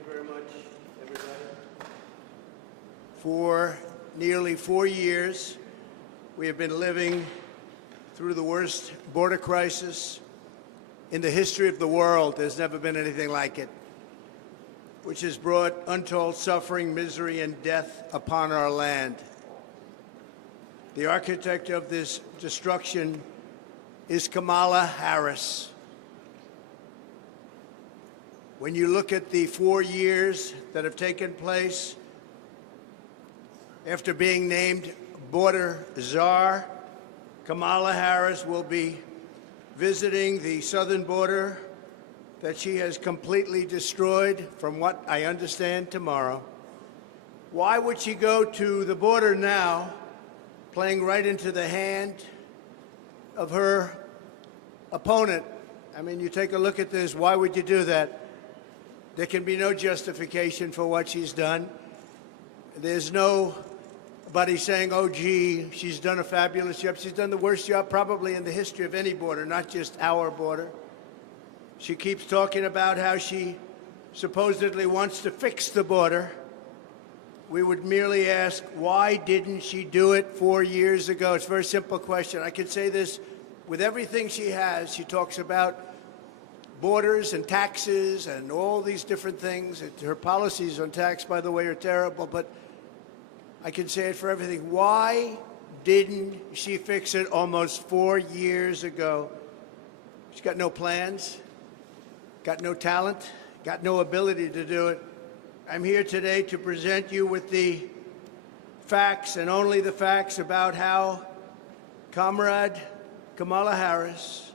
you very much, everybody. For nearly 4 years, we have been living through the worst border crisis in the history of the world. There's never been anything like it, which has brought untold suffering, misery, and death upon our land. The architect of this destruction is Kamala Harris. When you look at the 4 years that have taken place after being named border czar, Kamala Harris will be visiting the southern border that she has completely destroyed, from what I understand, tomorrow. Why would she go to the border now, playing right into the hand of her opponent? I mean, you take a look at this, why would you do that? There can be no justification for what she's done. There's nobody saying, oh, gee, she's done a fabulous job. She's done the worst job probably in the history of any border, not just our border. She keeps talking about how she supposedly wants to fix the border. We would merely ask, why didn't she do it 4 years ago? It's a very simple question. I could say this with everything she has. She talks about borders and taxes and all these different things. Her policies on tax, by the way, are terrible, but I can say it for everything. Why didn't she fix it almost 4 years ago? She's got no plans, got no talent, got no ability to do it. I'm here today to present you with the facts and only the facts about how Comrade Kamala Harris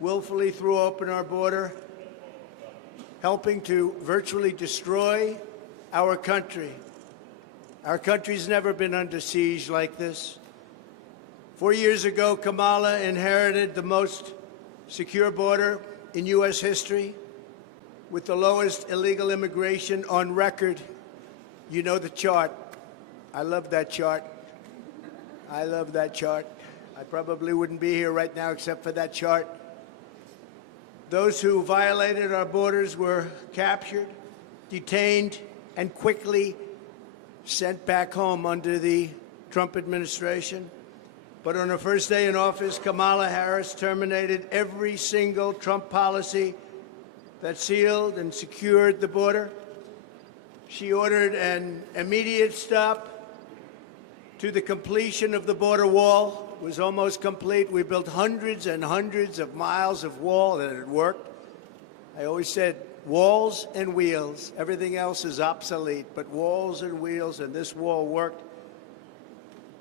willfully threw open our border, helping to virtually destroy our country. Our country's never been under siege like this. 4 years ago, Kamala inherited the most secure border in U.S. history, with the lowest illegal immigration on record. You know the chart. I love that chart. I love that chart. I probably wouldn't be here right now except for that chart. Those who violated our borders were captured, detained, and quickly sent back home under the Trump administration. But on her first day in office, Kamala Harris terminated every single Trump policy that sealed and secured the border. She ordered an immediate stop to the completion of the border wall. It was almost complete. We built hundreds and hundreds of miles of wall, and it worked. I always said walls and wheels. Everything else is obsolete, but walls and wheels, and this wall worked.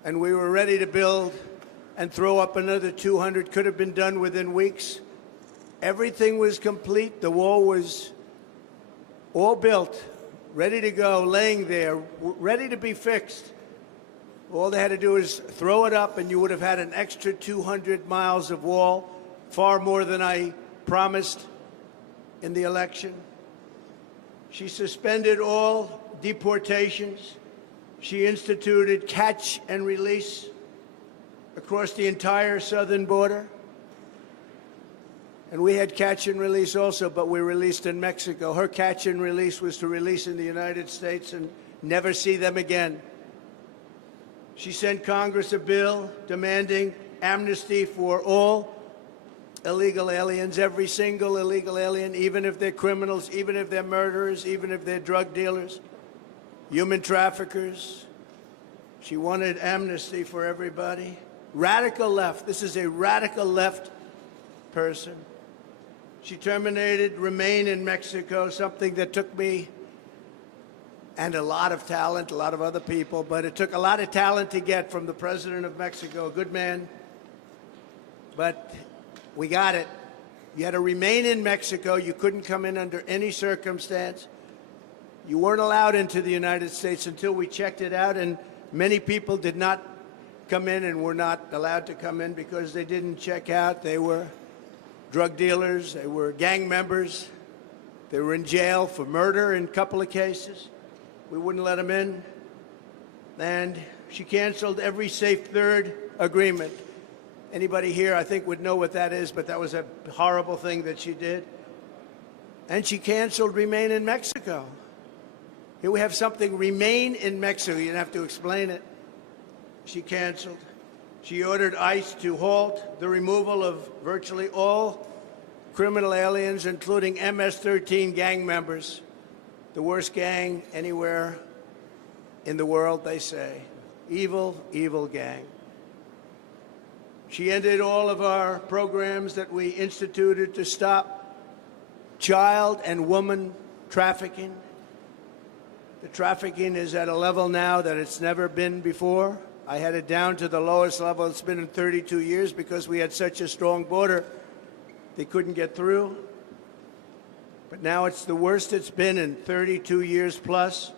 And we were ready to build and throw up another 200. Could have been done within weeks. Everything was complete. The wall was all built, ready to go, laying there, ready to be fixed. All they had to do is throw it up, and you would have had an extra 200 miles of wall, far more than I promised in the election. She suspended all deportations. She instituted catch and release across the entire southern border. And we had catch and release also, but we released in Mexico. Her catch and release was to release in the United States and never see them again. She sent Congress a bill demanding amnesty for all illegal aliens, every single illegal alien, even if they're criminals, even if they're murderers, even if they're drug dealers, human traffickers. She wanted amnesty for everybody. Radical left. This is a radical left person. She terminated Remain in Mexico, something that took me and a lot of talent, a lot of other people, but it took a lot of talent to get from the president of Mexico, a good man. But we got it. You had to remain in Mexico. You couldn't come in under any circumstance. You weren't allowed into the United States until we checked it out, and many people did not come in and were not allowed to come in because they didn't check out. They were drug dealers, they were gang members, they were in jail for murder in a couple of cases. We wouldn't let them in. And she canceled every Safe Third agreement. Anybody here, I think, would know what that is, but that was a horrible thing that she did. And she canceled Remain in Mexico. Here we have something, remain in Mexico. You didn't have to explain it. She canceled. She ordered ICE to halt the removal of virtually all criminal aliens, including MS-13 gang members, the worst gang anywhere in the world, they say. Evil, evil gang. She ended all of our programs that we instituted to stop child and woman trafficking. The trafficking is at a level now that it's never been before. I had it down to the lowest level it's been in 32 years because we had such a strong border, they couldn't get through. But now it's the worst it's been in 32 years plus.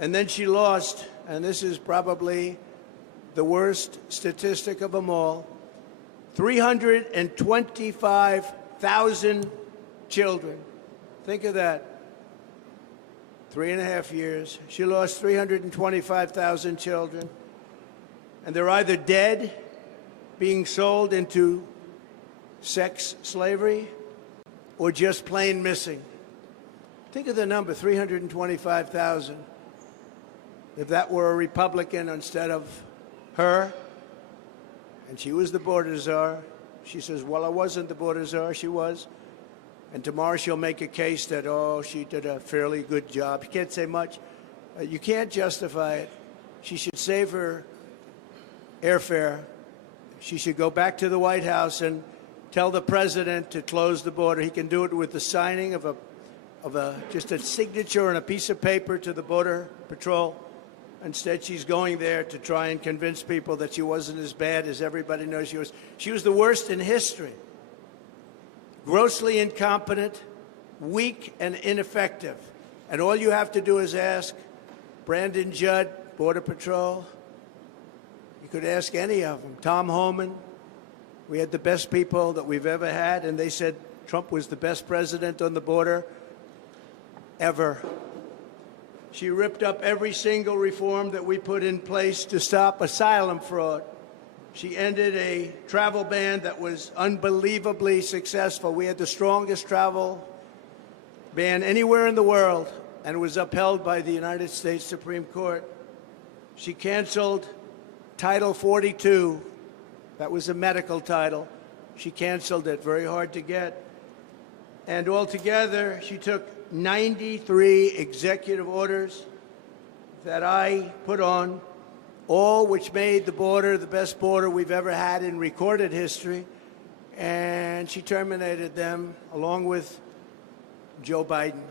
And then she lost, and this is probably the worst statistic of them all, 325,000 children. Think of that. 3.5 years. She lost 325,000 children. And they're either dead, being sold into sex slavery, or just plain missing. Think of the number, 325,000. If that were a Republican instead of her, and she was the border czar, she says, well, I wasn't the border czar, she was. And tomorrow she'll make a case that, oh, she did a fairly good job. You can't say much. You can't justify it. She should save her airfare. She should go back to the White House and tell the president to close the border. He can do it with the signing of just a signature on a piece of paper to the Border Patrol. Instead, she's going there to try and convince people that she wasn't as bad as everybody knows she was. She was the worst in history. Grossly incompetent, weak, and ineffective. And all you have to do is ask Brandon Judd, Border Patrol. You could ask any of them. Tom Homan. We had the best people that we've ever had, and they said Trump was the best president on the border ever. She ripped up every single reform that we put in place to stop asylum fraud. She ended a travel ban that was unbelievably successful. We had the strongest travel ban anywhere in the world, and it was upheld by the United States Supreme Court. She canceled Title 42. That was a medical title. She canceled it, very hard to get. And altogether, she took 93 executive orders that I put on, all which made the border the best border we've ever had in recorded history. And she terminated them along with Joe Biden.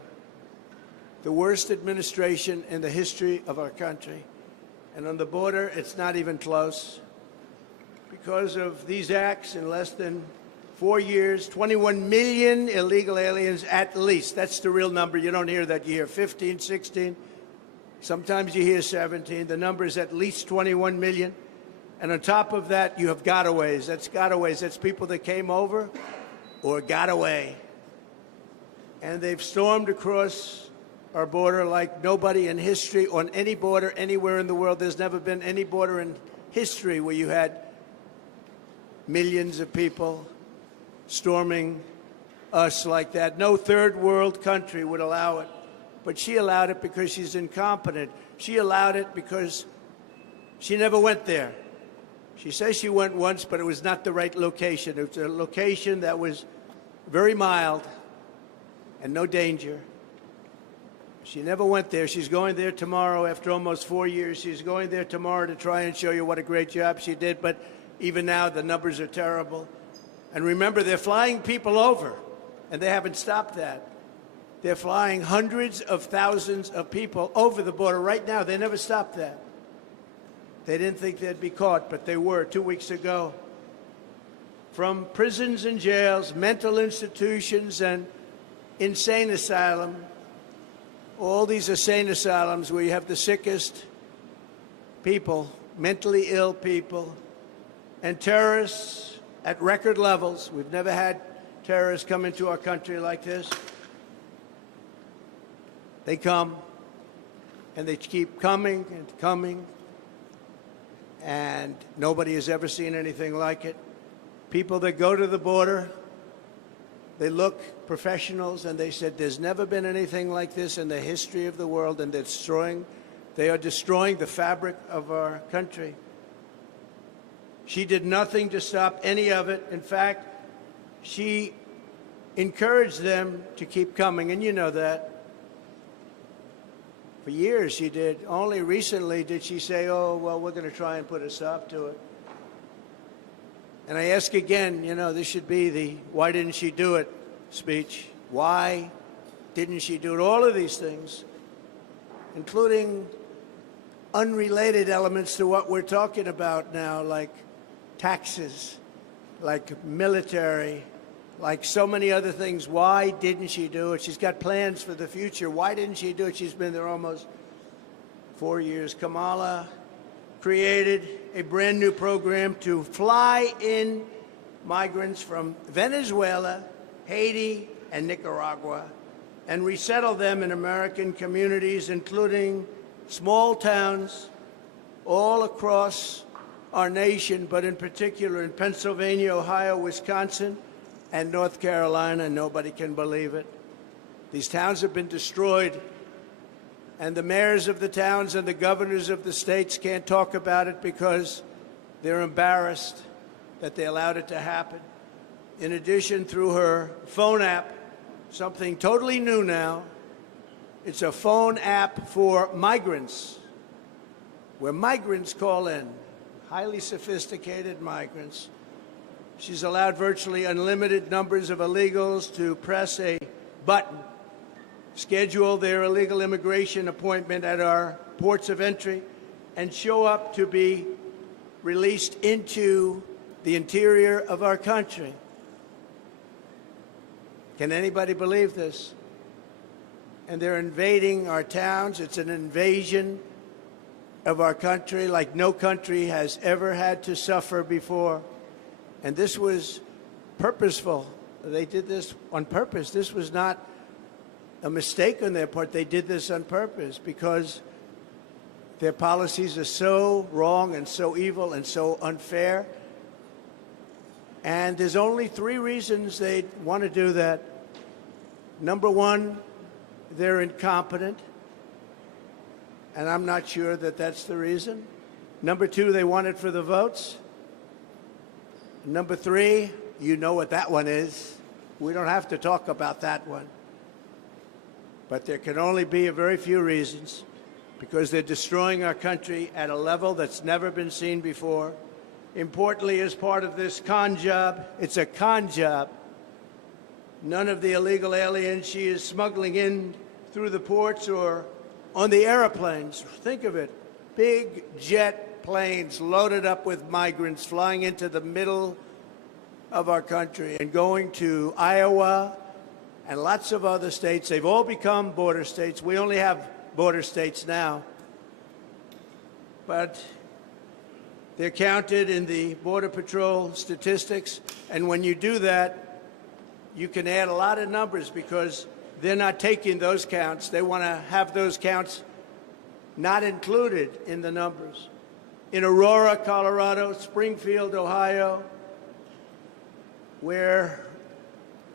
The worst administration in the history of our country. And on the border, it's not even close. Because of these acts, in less than 4 years, 21 million illegal aliens at least. That's the real number. You don't hear that. You hear 15, 16. Sometimes you hear 17. The number is at least 21 million. And on top of that, you have gotaways. That's gotaways. That's people that came over or got away. And they've stormed across our border like nobody in history on any border anywhere in the world. There's never been any border in history where you had millions of people storming us like that. No third world country would allow it. But she allowed it because she's incompetent. She allowed it because she never went there. She says she went once, but it was not the right location. It was a location that was very mild and no danger. She never went there. She's going there tomorrow after almost 4 years. She's going there tomorrow to try and show you what a great job she did. But even now, the numbers are terrible. And remember, they're flying people over, and they haven't stopped that. They're flying hundreds of thousands of people over the border right now. They never stopped that. They didn't think they'd be caught, but they were 2 weeks ago. From prisons and jails, mental institutions, and insane asylum, all these insane asylums where you have the sickest people, mentally ill people, and terrorists at record levels. We've never had terrorists come into our country like this. They come, and they keep coming and coming, and nobody has ever seen anything like it. People that go to the border, They look professionals, and they said there's never been anything like this in the history of the world, and they are destroying the fabric of our country. She did nothing to stop any of it. In fact, she encouraged them to keep coming, and you know that. For years she did. Only recently did she say, oh, well, we're going to try and put a stop to it. And I ask again, you know, this should be the why didn't she do it speech. Why didn't she do it? All of these things, including unrelated elements to what we're talking about now, like taxes, like military, like so many other things. Why didn't she do it? She's got plans for the future. Why didn't she do it? She's been there almost 4 years. Kamala created a brand new program to fly in migrants from Venezuela, Haiti, and Nicaragua, and resettle them in American communities, including small towns all across our nation, but in particular in Pennsylvania, Ohio, Wisconsin, and North Carolina. Nobody can believe it. These towns have been destroyed, and the mayors of the towns and the governors of the states can't talk about it because they're embarrassed that they allowed it to happen. In addition, through her phone app, something totally new now, it's a phone app for migrants, where migrants call in, highly sophisticated migrants. She's allowed virtually unlimited numbers of illegals to press a button, schedule their illegal immigration appointment at our ports of entry, and show up to be released into the interior of our country. Can anybody believe this? And they're invading our towns. It's an invasion of our country like no country has ever had to suffer before. And this was purposeful. They did this on purpose. This was not a mistake on their part. They did this on purpose because their policies are so wrong and so evil and so unfair. And there's only 3 reasons they want to do that. Number one, they're incompetent. And I'm not sure that that's the reason. Number 2, they want it for the votes. Number 3, you know what that one is. We don't have to talk about that one. But there can only be a very few reasons, because they're destroying our country at a level that's never been seen before. Importantly, as part of this con job, it's a con job. None of the illegal aliens she is smuggling in through the ports or on the airplanes. Think of it. Big jet planes loaded up with migrants flying into the middle of our country and going to Iowa and lots of other states. They've all become border states. We only have border states now. But they're counted in the Border Patrol statistics. And when you do that, you can add a lot of numbers because they're not taking those counts. They want to have those counts not included in the numbers. In Aurora, Colorado, Springfield, Ohio, where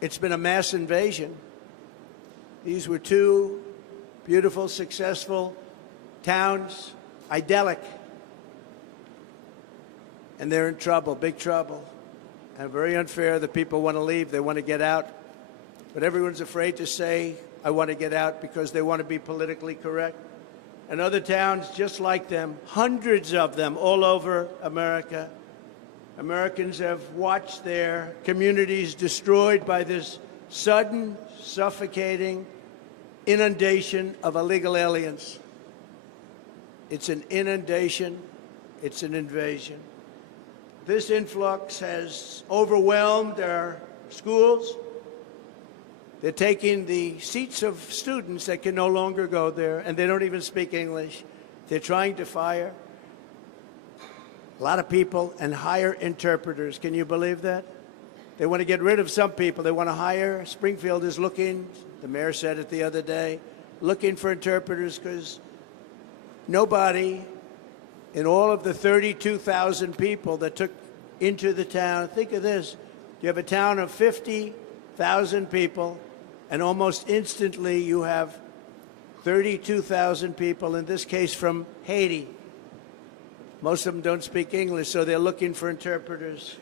it's been a mass invasion, these were 2 beautiful, successful towns, idyllic. And they're in trouble, big trouble. And very unfair. The people want to leave. They want to get out. But everyone's afraid to say, I want to get out, because they want to be politically correct. And other towns just like them, hundreds of them all over America. Americans have watched their communities destroyed by this sudden, suffocating inundation of illegal aliens. It's an inundation. It's an invasion. This influx has overwhelmed our schools. They're taking the seats of students that can no longer go there, and they don't even speak English. They're trying to fire a lot of people and hire interpreters. Can you believe that? They want to get rid of some people. They want to hire. Springfield is looking, the mayor said it the other day, looking for interpreters because nobody in all of the 32,000 people that took into the town, think of this, you have a town of 50 1,000 people, and almost instantly you have 32,000 people, in this case from Haiti. Most of them don't speak English, so they're looking for interpreters.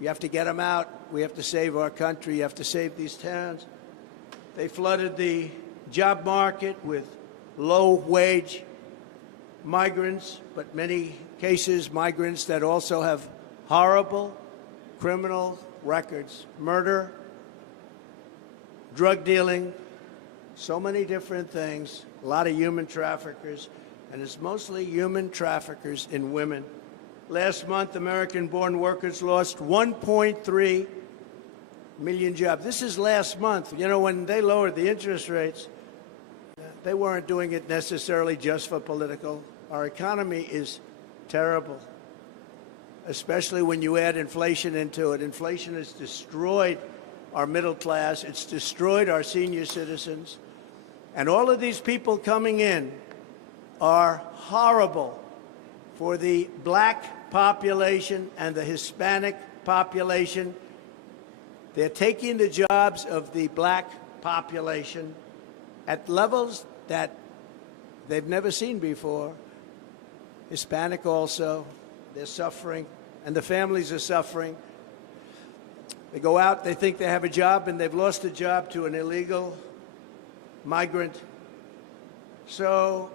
You have to get them out. We have to save our country. You have to save these towns. They flooded the job market with low-wage migrants, but many cases migrants that also have horrible criminal records, murder, drug dealing, so many different things, a lot of human traffickers, and it's mostly human traffickers in women. Last month, American-born workers lost 1.3 million jobs. This is last month. You know, when they lowered the interest rates, they weren't doing it necessarily just for political. Our economy is terrible, especially when you add inflation into it. Inflation has destroyed our middle class. It's destroyed our senior citizens. And all of these people coming in are horrible for the black population and the Hispanic population. They're taking the jobs of the black population at levels that they've never seen before. Hispanic also, they're suffering, and the families are suffering. They go out, they think they have a job, and they've lost a job to an illegal migrant. So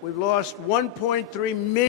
we've lost 1.3 million